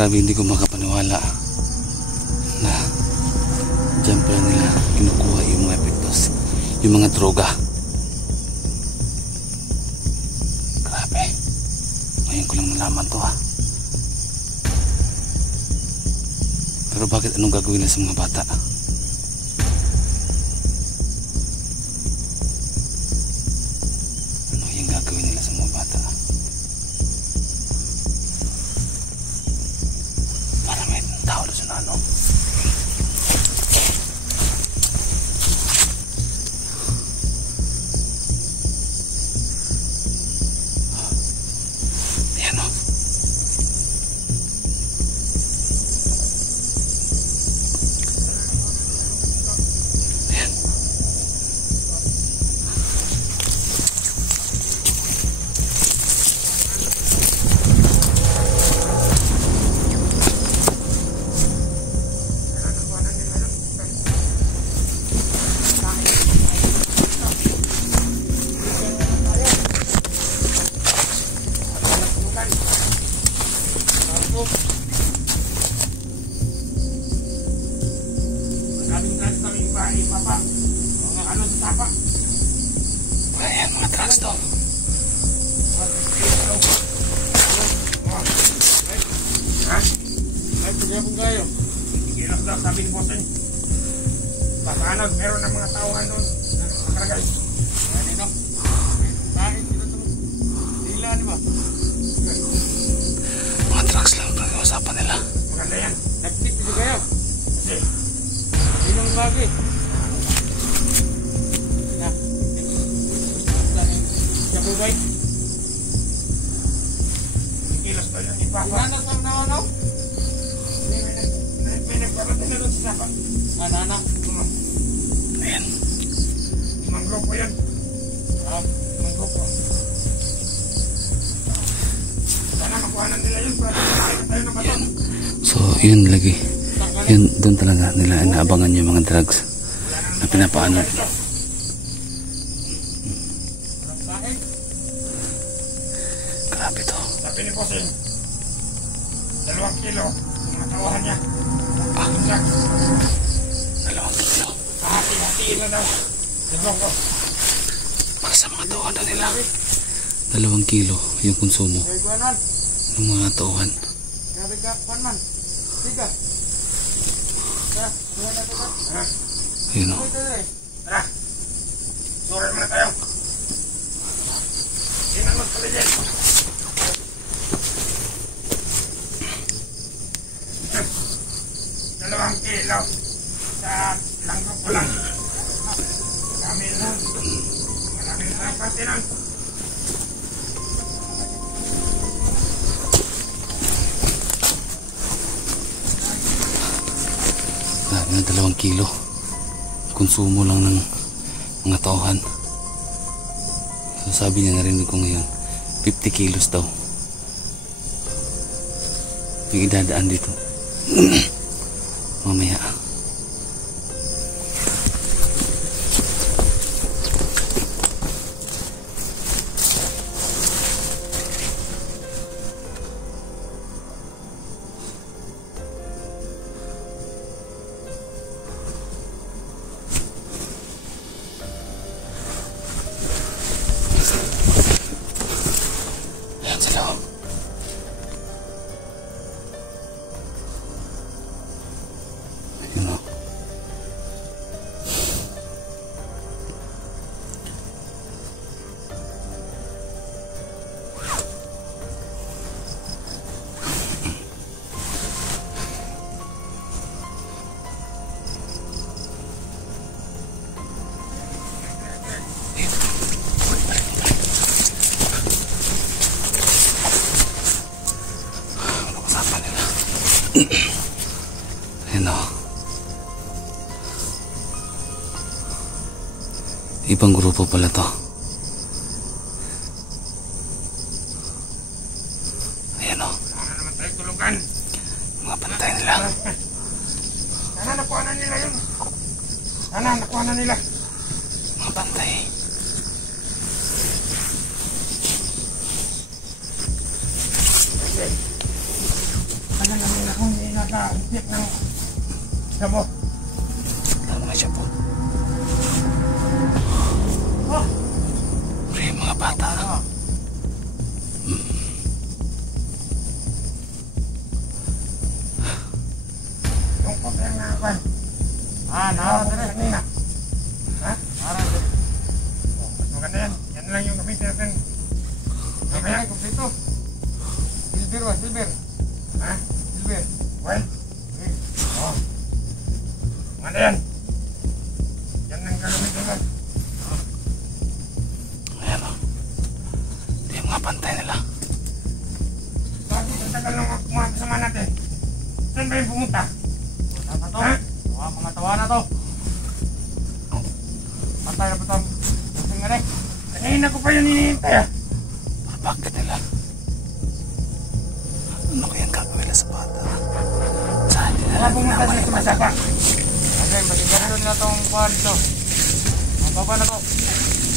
Grabe, hindi ko makapaniwala na dyan pala nila kinukuha yung mga epektos, yung mga droga. Grabe, ngayon ko lang nalaman to ha. Pero bakit, anong gagawin na sa mga bata? Ano yung gagawin nila sa mga bata? Para may tao na sa nano. Ayan o. Ayan, mga trucks to. Ay, pagkakapon kayo. Ikilas daw, sabi ni Bossing. Pasanag, meron ng mga tauhan doon. Nakaragay. Ayan dito. Kain dito ito. Hila, di ba? Mga trucks lang ang usapan nila. Maganda yan. Nag-tip dito kayo. Kasi, yun ang bagay. Siya po ba'y? Ikilas ba yan? Inanas ang naano? May nagparating na doon sa sapa. Anana? Ayan. Imang grupo yan. Imang grupo. Sana makuhanan nila yun para tayo na bato. So yun lagi, yun doon talaga nila inaabangan yung mga drugs na pinapaano. Grabe to. Sabi ni Bossing, 2 kilo mga tawahan niya. Yung drugs. 2 kilo. Hati-hatiin na daw. Nagong ko. Para sa mga tauhan nila, 2 kilo yung konsumo ng mga tauhan. Ayun o. Tara. Surat muna tayo. Tingnan mo sa paligid. Dalawang kilo sa langgok ko lang. Marami lang. Marami lang pati lang. Grabe na, 2 kilo konsumo lang ng mga tauhan. So sabi niya, narinig ko ngayon 50 kilos daw yung idadaan dito mamaya. Ayan sila. Ayun o. Ayan o. Ibang grupo pala to. Ayan o. Sana naman tayo tulugan. Mga pantay nila. Sana nakuha na nila yun. Sana nakuha na nila. Mga pantay. Sana naman Hintik ng sabo. Mga shabu. Oh! Pre, mga bata. Yung kopya nga ako. Nakakot kanina. Ha? Nakakot. Mas maganda yan. Yan lang yung gamitin natin. Mamaya, kumpleto. Silver ba? Silver? Ha? Silver? Well? Oo. Maganda yan. Yan ang gagamitin natin. Ayan o. Ito yung mga pantay nila. Bakit ang tagal ng mga kasama natin? Saan ba yung pumunta? Pumunta na to. Ha? Mga tawa na to. Patay na po ito. Busing nga rin. Kanina ko pa yun hinihintay ah. Bakit nila? Ano kayang gagawin nila sa bata? Saan nila? Baka pumunta sila sa masapa. Okay, matigyan na itong kuhan ito. Mababa na to.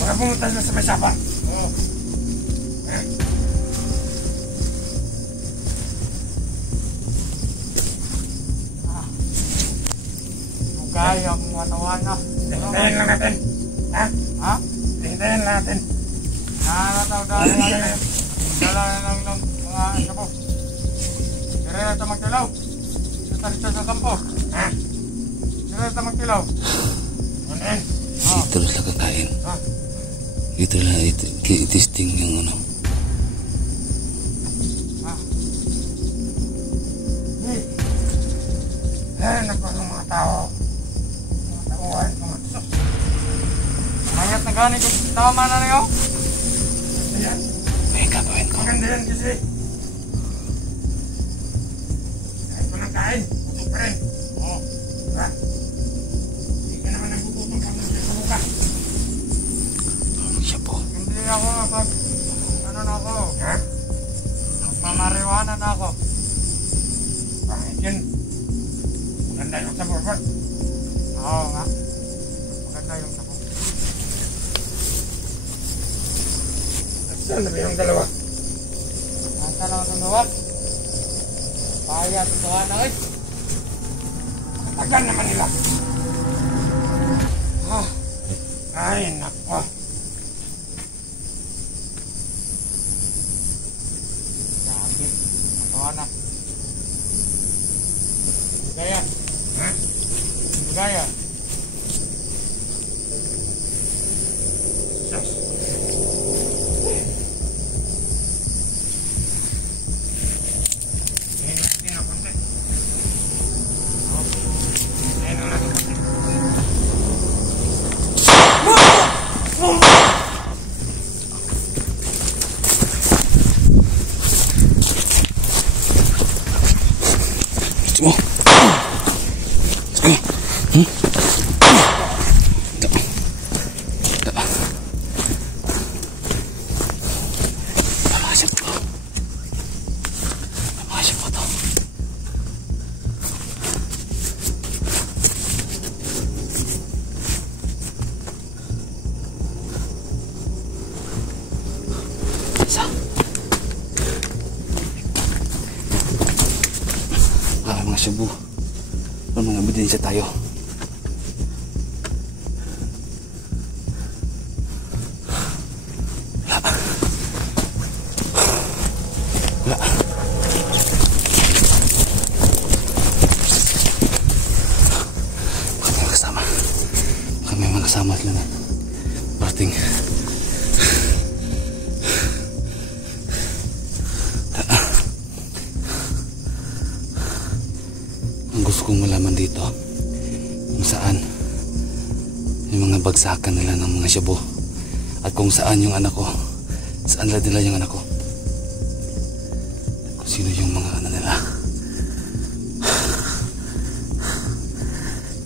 Baka pumunta sila sa masapa. Oo. Lugay ang mga tawanan na. Hintayin lang natin. Ha? Ha? Hintayin lang natin. Nakakataw dahil natin. Dala na lang ng mga sabo. Dire na ito magkilaw. Ito dito sa kampo. Ha? Dire na ito magkilaw. Ano yan? Dito sila kakain. Ha? Dito lang itisting yung ano. Ha? Hey. Eh, naku ng mga tao. Mga tauhan, mga sus. Mayat na gani kung tama na rin Ayan. May gagawin ko. Maganda yan kasi. Kahit ko ng kain, busog pa rin. Oo. Diba? Hindi ka naman nagugutom pag nandiyan sa buka. Siya po. Hindi ako kapag ano na ako. Ha? Magmamariwana na ako. Pangit yun. Maganda yung sa buka. Oo nga. Maganda yung sabo. Saan na ba yung dalawa? Nasa lang ang dalawa. Paya at tuwa na eh. Tagal naman nila. Ah. Ay, nako. Sabi. Tuwa na. Gaya. Ha? Gaya. Sus. Hintayin natin ang konti. Hintayin lang natin konti. Gusto mo? Mamasyak po. Mamasyak po to. Isa. Mga shabu. Mga ebidensya tayo. Wala. Kami mga kasama sila na parating. Ang gusto kong malaman dito kung saan yung mga bagsakan nila ng mga shabu at kung saan yung anak ko, saan nila yung anak ko, kung sino yung mga ano nila.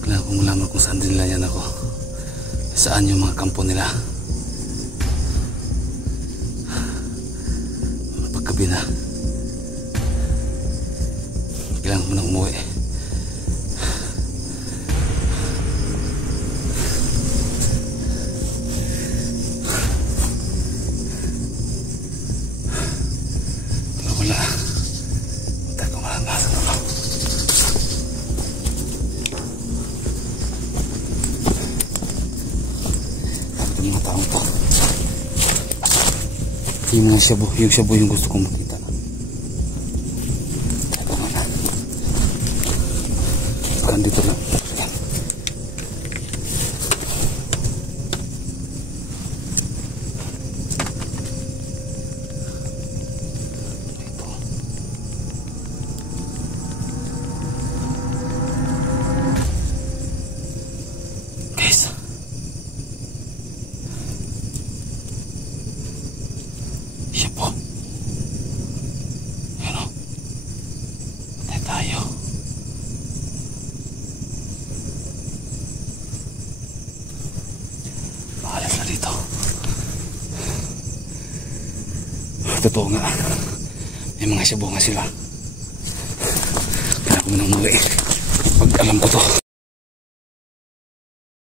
Kailangan kong malaman kung saan nila yung anak ko, saan yung mga kampo nila. Paggabi na, kailangan ko na umuwi. Wala. Hindi ko malangasan ako. Yung mga shabu yung gusto kong makita na. Ito na. Bukan dito lang. Yan. Ito. Guys. Siya po. Ayan o. Patay tayo. Mahalas na dito. Totoo nga. May mga shabu nga sila. Kaya ako nang muli. Pag alam ko to.